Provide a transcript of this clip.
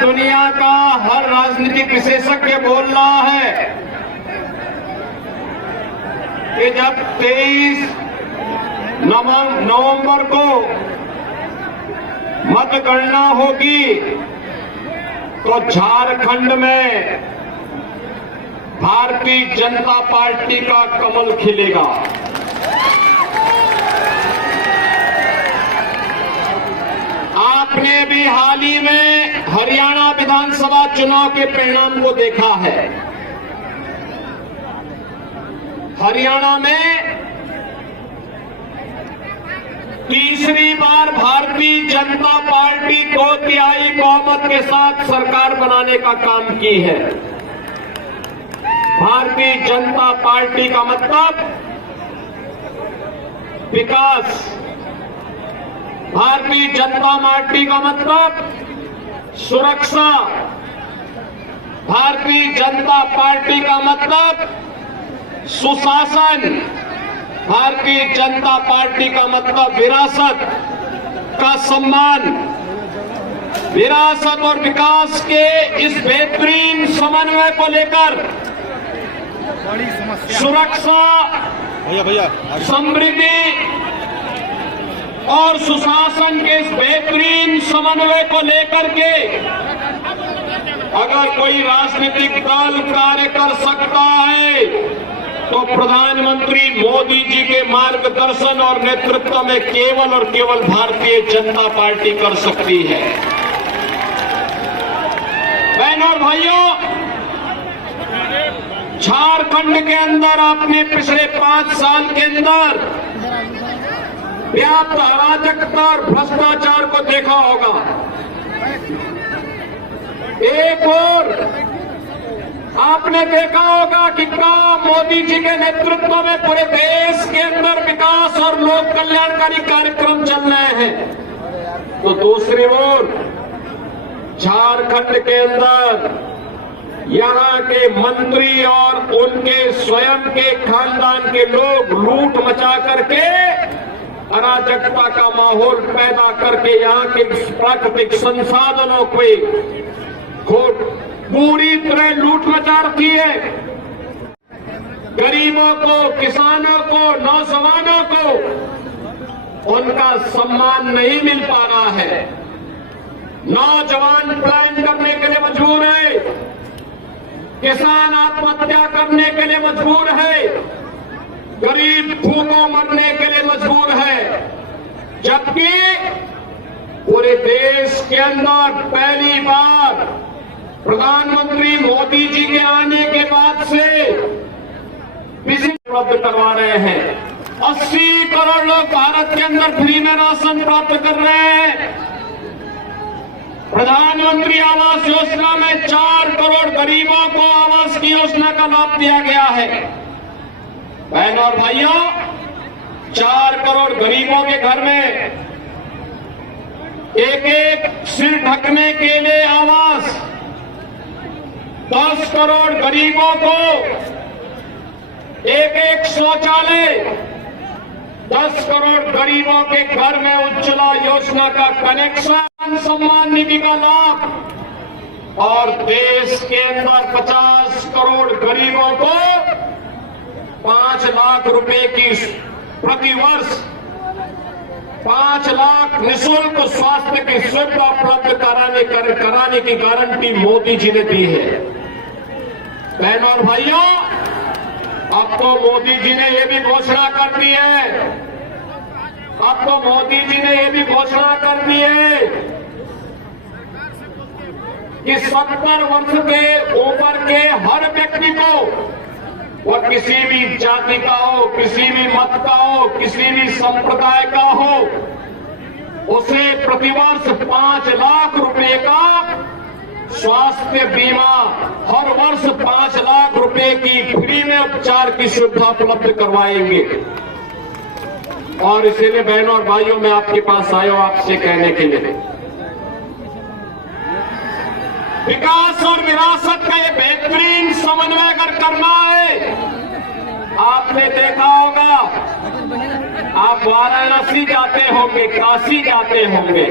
दुनिया का हर राजनीतिक विशेषज्ञ बोल रहा है कि जब 23 नवंबर को मतगणना होगी तो झारखंड में भारतीय जनता पार्टी का कमल खिलेगा। आपने भी हाल ही में हरियाणा विधानसभा चुनाव के परिणाम को देखा है। हरियाणा में तीसरी बार भारतीय जनता पार्टी 2/3 बहुमत के साथ सरकार बनाने का काम की है। भारतीय जनता पार्टी का मतलब विकास, भारतीय जनता पार्टी का मतलब सुरक्षा, भारतीय जनता पार्टी का मतलब सुशासन, भारतीय जनता पार्टी का मतलब विरासत का सम्मान। विरासत और विकास के इस बेहतरीन समन्वय को लेकर सुरक्षा, समृद्धि और सुशासन के इस बेहतरीन समन्वय को लेकर के अगर कोई राजनीतिक दल कार्य कर सकता है तो प्रधानमंत्री मोदी जी के मार्गदर्शन और नेतृत्व में केवल और केवल भारतीय जनता पार्टी कर सकती है। बहनों और भाइयों, झारखंड के अंदर आपने पिछले 5 साल के अंदर व्याप्त अराजकता और भ्रष्टाचार को देखा होगा। एक और आपने देखा होगा कि मोदी जी के नेतृत्व में पूरे देश के अंदर विकास और लोक कल्याणकारी कार्यक्रम चल रहे हैं, तो दूसरी ओर झारखंड के अंदर यहां के मंत्री और उनके स्वयं के खानदान के लोग लूट मचा करके अराजकता का माहौल पैदा करके यहां के प्राकृतिक संसाधनों को पूरी तरह लूट मचा रखी है। गरीबों को, किसानों को, नौजवानों को उनका सम्मान नहीं मिल पा रहा है। नौजवान पलायन करने के लिए मजबूर है, किसान आत्महत्या करने के लिए मजबूर है, गरीब भूखों मरने के लिए मजबूर है। जबकि पूरे देश के अंदर पहली बार प्रधानमंत्री मोदी जी के आने के बाद से बिजली उपलब्ध करवा रहे हैं। 80 करोड़ लोग भारत के अंदर फ्री में राशन प्राप्त कर रहे हैं। प्रधानमंत्री आवास योजना में 4 करोड़ गरीबों को आवास की योजना का लाभ दिया गया है। बहनों और भाइयों, 4 करोड़ गरीबों के घर में एक सिर ढकने के लिए आवास, 10 करोड़ गरीबों को एक शौचालय, 10 करोड़ गरीबों के घर में उज्ज्वला योजना का कनेक्शन, सम्मान निधि का लाभ और देश के अंदर 50 करोड़ गरीबों को 5 लाख रुपए की प्रतिवर्ष 5 लाख निःशुल्क स्वास्थ्य की सुविधा उपलब्ध कराने की गारंटी मोदी जी ने दी है। बहनों और भाइयों, अब तो मोदी जी ने ये भी घोषणा कर दी है, अब तो मोदी जी ने ये भी घोषणा कर दी है कि 70 वर्ष के ऊपर के हर व्यक्ति को, वह किसी भी जाति का हो, किसी भी मत का हो, किसी भी संप्रदाय का हो, उसे प्रतिवर्ष 5 लाख रुपए का स्वास्थ्य बीमा, हर वर्ष 5 लाख रुपए की फ्री में उपचार की सुविधा उपलब्ध करवाएंगे। और इसीलिए बहनों और भाइयों, मैं आपके पास आया हूं आपसे कहने के लिए, विकास और विरासत का ये बेहतरीन समन्वय अगर करना है, आपने देखा होगा, आप वाराणसी जाते होंगे, काशी जाते होंगे,